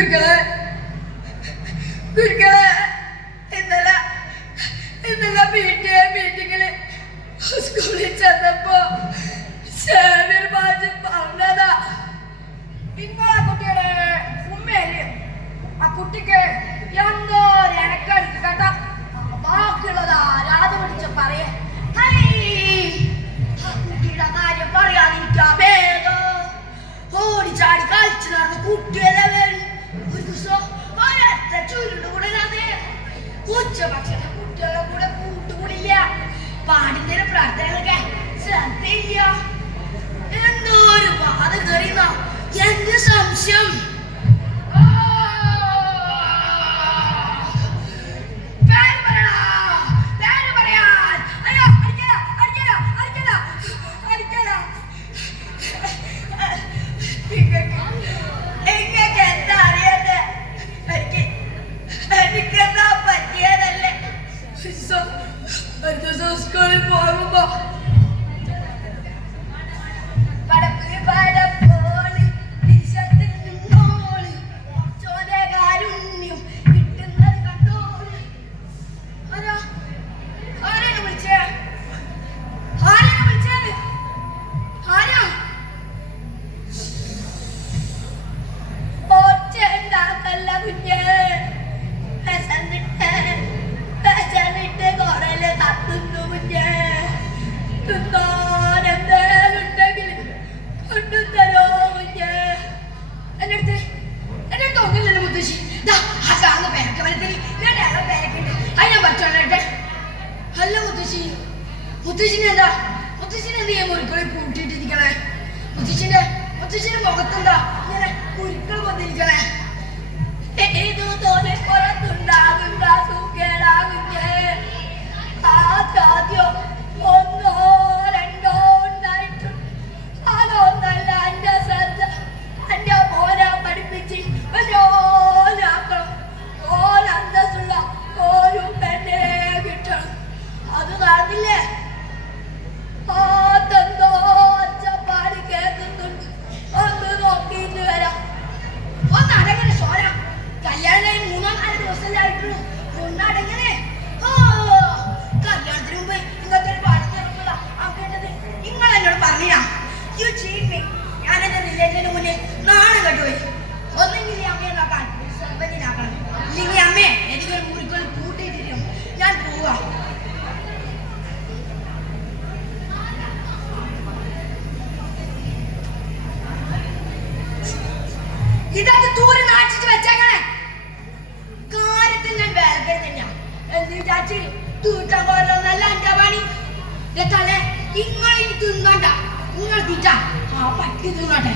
ഗുരുക്കളെ ഇന്നലെ മീറ്റിങ്ങില് സ്കൂളിൽ ചെന്നപ്പോ പറഞ്ഞതാ, നിങ്ങളെ കുട്ടിയുടെ ഉമ്മയല്ലേ ആ കുട്ടിക്ക് എന്തോ എനക്കടിക്ക് കേട്ടാ, ബാക്കിയുള്ളതാ രാധ പിടിച്ച പറയേ. ആ കുട്ടിയുടെ കാര്യം പറയാതിരിക്കാമേതോ ഓടിച്ചാടി കളിച്ചു നടന്ന് കുട്ടികളെ ഒരു ദിവസം ഒരൊറ്റ ചുരുണ്ട് കൂടെ ഉച്ചഭക്ഷണ കുട്ടികളുടെ കൂടെ കൂട്ടുകൂടില്ല, പാടിന്റെ പ്രാർത്ഥനകളൊക്കെ ശ്രദ്ധയില്ല. എന്തോ ഒരു ബാധ കയറിയുന്ന എന്റെ സംശയം. സ്കൂളിൽ പോകുമ്പോ മുത്തശ്ശിനെന്താ മുറിക്കളിൽ പൂട്ടിയിട്ടിരിക്കണേ? മുത്തശ്ശിന്റെ മുഖത്തെന്താ ഇങ്ങനെ കുരുക്കൾ വന്നിരിക്കണേ? ഏതോ തോന്നെ പുറത്തുണ്ടാകുന്ന സുഖേടാകുന്നേ. ആദ്യം ഒന്നോ രണ്ടോ ഉണ്ടായിട്ടും അതൊന്നല്ല എന്റെ ശ്രദ്ധ. എന്റെ മോനെ പഠിപ്പിച്ച് വലിയോനാക്കണം. ഓരന്തസ്സുള്ള ഒരു പെണ്ണെ കിട്ടണം. അത് നടന്നില്ലേ? അതെന്തോ ഒച്ചപ്പാട് കേൾക്കുന്നുണ്ട്. ഒന്ന് നോക്കിയിട്ട് വരാം. ഒന്നടങ്ങനെ സോന. കല്യാണം 3-4 ദിവസമല്ലായിട്ടുള്ളൂ. ഒന്നടങ്ങനെ. കല്യാണത്തിന് മുമ്പ് ഇങ്ങനത്തെ ഒരു പാട്ട് നടക്കുക കേട്ടത് നിങ്ങൾ എന്നോട് പറഞ്ഞാ യു ചീറ്റ് മീ. ഞാൻ എന്റെ റിലേറ്റീവിന് മുന്നിൽ നാണം കെട്ടുപോയി. ഒന്നെങ്കിൽ അമ്മയെ നോക്കാൻ സമ്പന്നിനാക്കണം, ഇല്ലെങ്കിൽ അമ്മയെ ഏതെങ്കിലും മുറികൾ കൂട്ടിയിട്ടിരിക്കും. ഞാൻ പോവാ. ഇതൊക്കെ ദൂരെ നാട്ടിച്ച് വെച്ചേക്കണേ. കാര്യത്തിൽ ഞാൻ വേലക്കരുത് തന്നെയാ. എന്ത് വിചാരിച്ച് തീട്ടാൻ പോലൊന്നല്ല എന്റെ പണി. തലേ നിങ്ങൾ ഇനി തിന്നണ്ട. നിങ്ങൾ തീറ്റാ ആ പറ്റി തിന്നട്ടെ.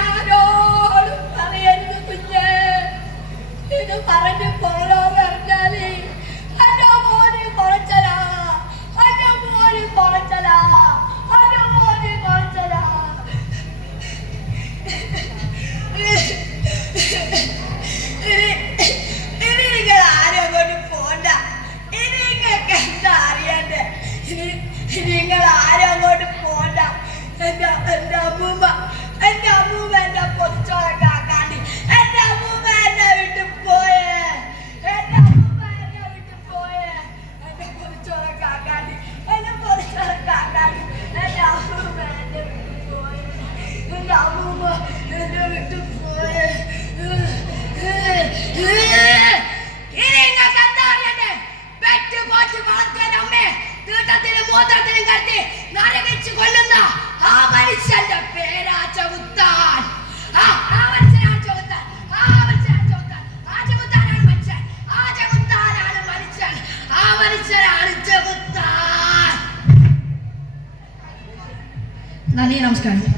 ആരോടും പറയരുത് കുഞ്ഞേ. ഇത് പറഞ്ഞു പോലോ പറഞ്ഞാല് എന്റെ മോന് കുറച്ചലാ, എന്റെ മോന് കുറച്ചലാ, എന്റെ മോന് കുറച്ചലാ. ഇനി നിങ്ങൾ ആരും അങ്ങോട്ട് പോണ്ട. ഇനി നിങ്ങൾക്ക് എന്താ അറിയണ്ടേ? നിങ്ങൾ ആരും അങ്ങോട്ട് പോണ്ട. എന്റെ അമ്മൂമ്മ എന്നെ പൊതിച്ചോളൊക്കെ ആക്കാണ്ട് എന്റെ അമ്മൂമ്മ എന്നെ വിട്ടു പോയേ. എന്റെ അമ്മൂമ്മ എന്നെ വിട്ടു പോയേ. എന്നെ പൊതിച്ചോളൊക്കെ ആക്കാണ്ട് എന്നെ പൊതിച്ചോളൊക്കെ ആക്കാണ്ട് എന്റെ അമ്മൂമ്മ എന്നെ വിട്ടു പോയേ. എന്റെ അമ്മൂമ്മ എന്നെ വിട്ടു പോയേ. ഇനി നിങ്ങൾക്ക് എന്താ അറിയണ്ടേ? പെറ്റ് പോറ്റ് വളർത്തിയ അമ്മേ തീട്ടത്തിലും മൂത്രത്തിലും കടത്തി നരകിച്ച് കൊല്ലുന്ന ആ മനുഷ്യന്റെ പേരാ ചെകുത്താൻ. ആ മനുഷ്യനാണ് ചെകുത്താൻ. ആ മനുഷ്യനാണ് ചെകുത്താൻ. ആ ചെകുത്താനാണ് മനുഷ്യൻ. ആ ചെകുത്താനാണ് മനുഷ്യൻ. ആ മനുഷ്യനാണ് ചെകുത്താൻ. നന്ദി, നമസ്കാരം.